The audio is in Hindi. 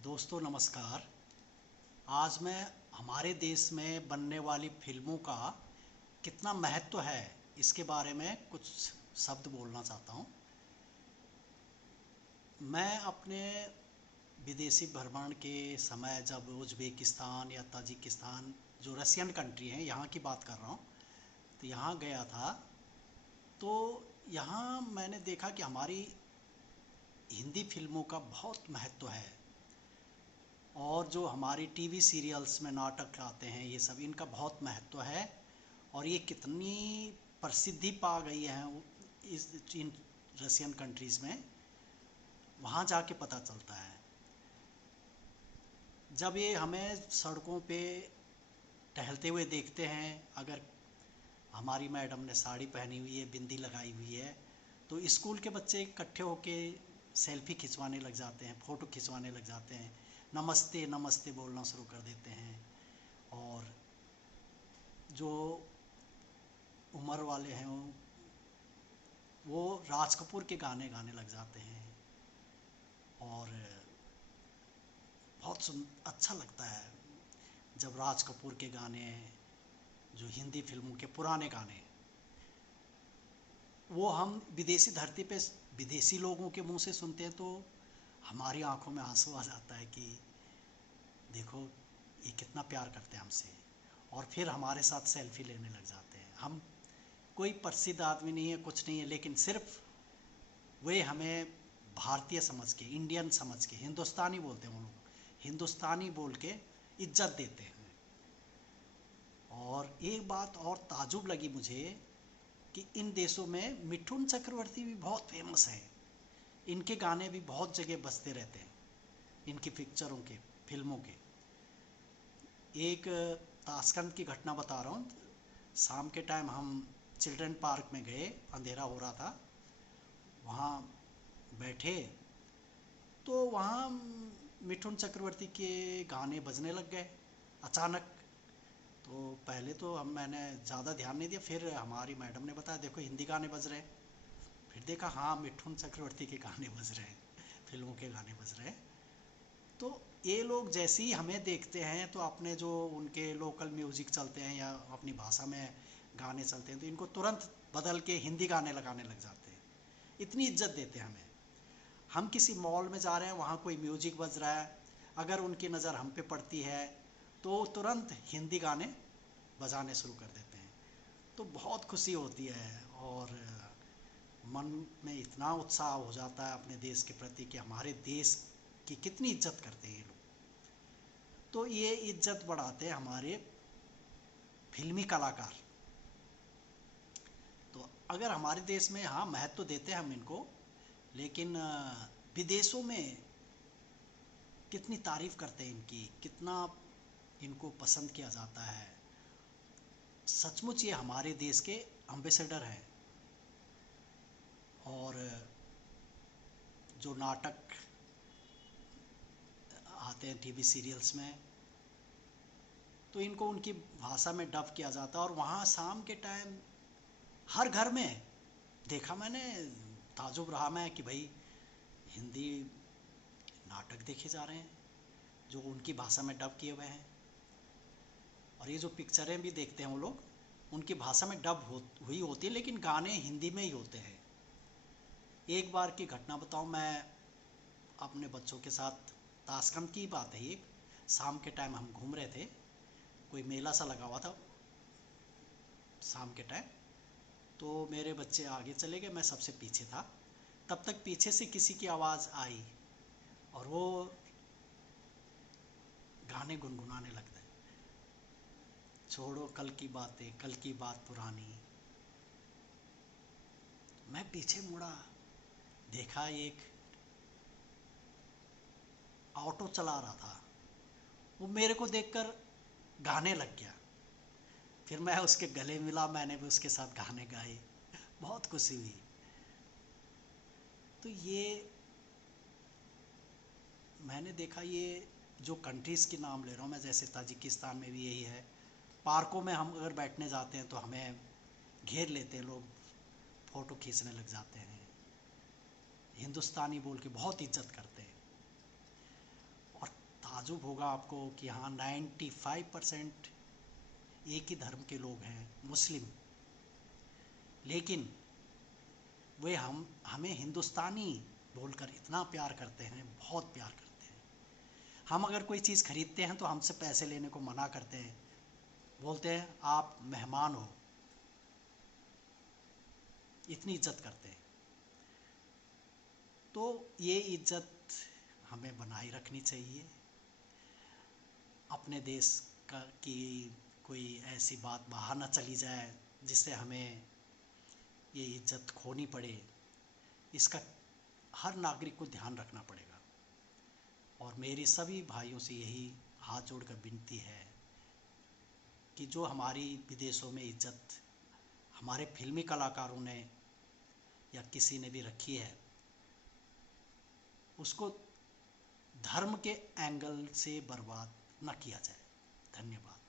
दोस्तों नमस्कार। आज मैं हमारे देश में बनने वाली फिल्मों का कितना महत्व है इसके बारे में कुछ शब्द बोलना चाहता हूँ। मैं अपने विदेशी भ्रमण के समय जब उज़्बेकिस्तान या ताजिकिस्तान जो रशियन कंट्री है यहाँ की बात कर रहा हूँ, तो यहाँ गया था। तो यहाँ मैंने देखा कि हमारी हिंदी फिल्मों का बहुत महत्व है और जो हमारी टीवी सीरियल्स में नाटक आते हैं ये सब इनका बहुत महत्व है। और ये कितनी प्रसिद्धि पा गई हैं इस इन रशियन कंट्रीज़ में, वहाँ जाके पता चलता है। जब ये हमें सड़कों पे टहलते हुए देखते हैं, अगर हमारी मैडम ने साड़ी पहनी हुई है, बिंदी लगाई हुई है, तो स्कूल के बच्चे इकट्ठे होके सेल्फी खिंचवाने लग जाते हैं, फ़ोटो खिंचवाने लग जाते हैं, नमस्ते नमस्ते बोलना शुरू कर देते हैं। और जो उम्र वाले हैं वो राज कपूर के गाने गाने लग जाते हैं और बहुत अच्छा लगता है जब राज कपूर के गाने, जो हिंदी फिल्मों के पुराने गाने, वो हम विदेशी धरती पे विदेशी लोगों के मुंह से सुनते हैं तो हमारी आंखों में आंसू आ जाता है कि देखो ये कितना प्यार करते हैं हमसे। और फिर हमारे साथ सेल्फी लेने लग जाते हैं। हम कोई प्रसिद्ध आदमी नहीं है, कुछ नहीं है, लेकिन सिर्फ वे हमें भारतीय समझ के, इंडियन समझ के, हिंदुस्तानी बोलते हैं वो लोग, हिंदुस्तानी बोल के इज्जत देते हैं। और एक बात और ताजुब लगी मुझे कि इन देशों में मिठुन चक्रवर्ती भी बहुत फेमस है। इनके गाने भी बहुत जगह बजते रहते हैं, इनकी पिक्चरों के, फिल्मों के। एक ताशकंद की घटना बता रहा हूँ। शाम के टाइम हम चिल्ड्रन पार्क में गए, अंधेरा हो रहा था, वहाँ बैठे तो वहाँ मिठुन चक्रवर्ती के गाने बजने लग गए अचानक। तो पहले तो मैंने ज़्यादा ध्यान नहीं दिया, फिर हमारी मैडम ने बताया देखो हिंदी गाने बज रहे हैं। फिर देखा हाँ मिठुन चक्रवर्ती के गाने बज रहे हैं, फिल्मों के गाने बज रहे हैं। तो ये लोग जैसे ही हमें देखते हैं तो अपने जो उनके लोकल म्यूज़िक चलते हैं या अपनी भाषा में गाने चलते हैं तो इनको तुरंत बदल के हिंदी गाने लगाने लग जाते हैं। इतनी इज्जत देते हैं हमें। हम किसी मॉल में जा रहे हैं, वहाँ कोई म्यूजिक बज रहा है, अगर उनकी नज़र हम पे पड़ती है तो तुरंत हिंदी गाने बजाने शुरू कर देते हैं। तो बहुत खुशी होती है और मन में इतना उत्साह हो जाता है अपने देश के प्रति कि हमारे देश की कितनी इज्जत करते हैं ये लोग। तो ये इज्जत बढ़ाते हैं हमारे फिल्मी कलाकार। तो अगर हमारे देश में हाँ महत्व देते हैं हम इनको, लेकिन विदेशों में कितनी तारीफ़ करते हैं इनकी, कितना इनको पसंद किया जाता है। सचमुच ये हमारे देश के एम्बेसडर हैं। और जो नाटक आते हैं टीवी सीरियल्स में तो इनको उनकी भाषा में डब किया जाता है। और वहाँ शाम के टाइम हर घर में देखा मैंने, ताजुब रहा मैं कि भाई हिंदी नाटक देखे जा रहे हैं जो उनकी भाषा में डब किए हुए हैं। और ये जो पिक्चरें भी देखते हैं वो लोग, उनकी भाषा में डब हुई होती है लेकिन गाने हिंदी में ही होते हैं। एक बार की घटना बताऊं, मैं अपने बच्चों के साथ, ताशकंद की बात है ये, शाम के टाइम हम घूम रहे थे, कोई मेला सा लगा हुआ था शाम के टाइम। तो मेरे बच्चे आगे चले गए, मैं सबसे पीछे था। तब तक पीछे से किसी की आवाज़ आई और वो गाने गुनगुनाने लग गए, छोड़ो कल की बातें, कल की बात पुरानी। मैं पीछे मुड़ा, देखा एक ऑटो चला रहा था, वो मेरे को देखकर गाने लग गया। फिर मैं उसके गले मिला, मैंने भी उसके साथ गाने गाए, बहुत खुशी हुई। तो ये मैंने देखा, ये जो कंट्रीज़ के नाम ले रहा हूँ मैं, जैसे ताजिकिस्तान में भी यही है। पार्कों में हम अगर बैठने जाते हैं तो हमें घेर लेते हैं लोग, फ़ोटो खींचने लग जाते हैं, हिंदुस्तानी बोल के बहुत इज्जत करते हैं। और ताजुब होगा आपको कि हाँ 95% एक ही धर्म के लोग हैं, मुस्लिम, लेकिन वे हमें हिंदुस्तानी बोलकर इतना प्यार करते हैं, बहुत प्यार करते हैं। हम अगर कोई चीज़ खरीदते हैं तो हमसे पैसे लेने को मना करते हैं, बोलते हैं आप मेहमान हो, इतनी इज्जत करते हैं। तो ये इज्जत हमें बनाए रखनी चाहिए। अपने देश की कोई ऐसी बात बाहर ना चली जाए जिससे हमें ये इज्जत खोनी पड़े, इसका हर नागरिक को ध्यान रखना पड़ेगा। और मेरी सभी भाइयों से यही हाथ जोड़कर विनती है कि जो हमारी विदेशों में इज्जत हमारे फिल्मी कलाकारों ने या किसी ने भी रखी है, उसको धर्म के एंगल से बर्बाद न किया जाए। धन्यवाद।